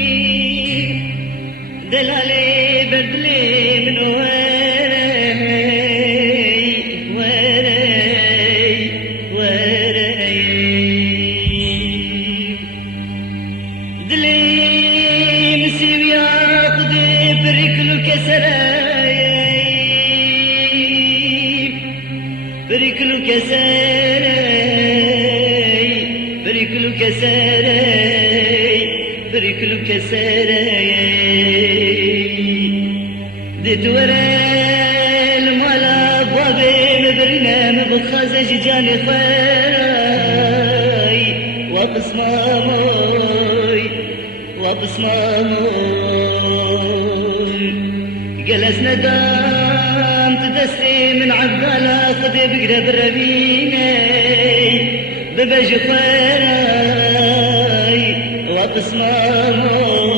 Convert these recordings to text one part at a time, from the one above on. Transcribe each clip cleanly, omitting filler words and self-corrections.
بسماموي دلالي بدلي من وري دلي مسيب ياخذ بركلو كسراي بركلو كسراي ديت ورا المالا بابي مبرنا مبخازج جاني خيراي وبصماموي جلسنا دام تدسي من عبدالله خذي بقرب الربيني ببجي خيراي وبصماموي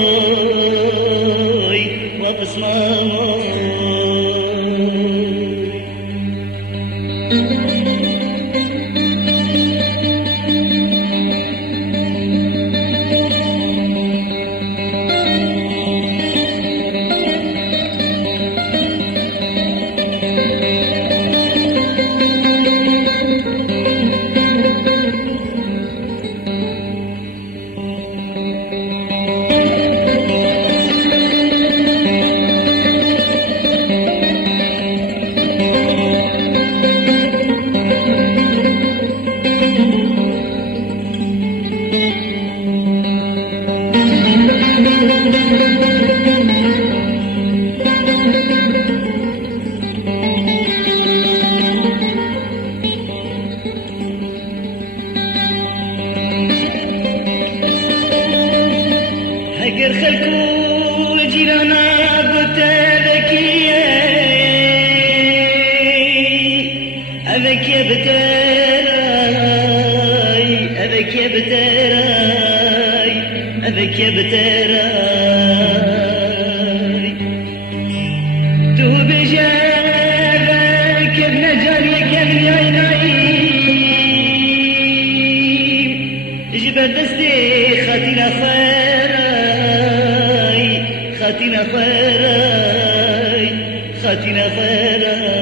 هجر خلكو جيرانا بتبكي أبك يا بتراي أبك يا بتراي أبك يا بتراي تو بجابك ابن جاريك ابن عيني جبر دستي خاتنا خاتنا خيراي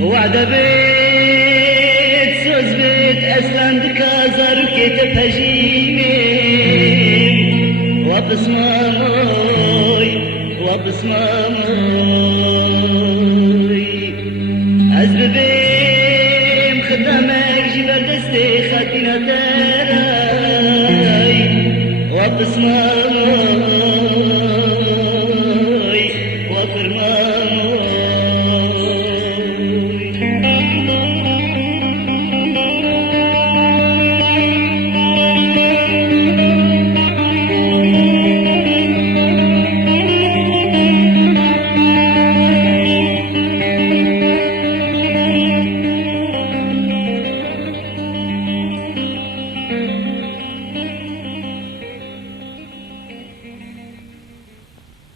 وعد بيت سوز بيت أسلان دكازر كيت بهجيني وبصماموي عزب بيم خدامك جبر دستي خاتنا تراي وبصماموي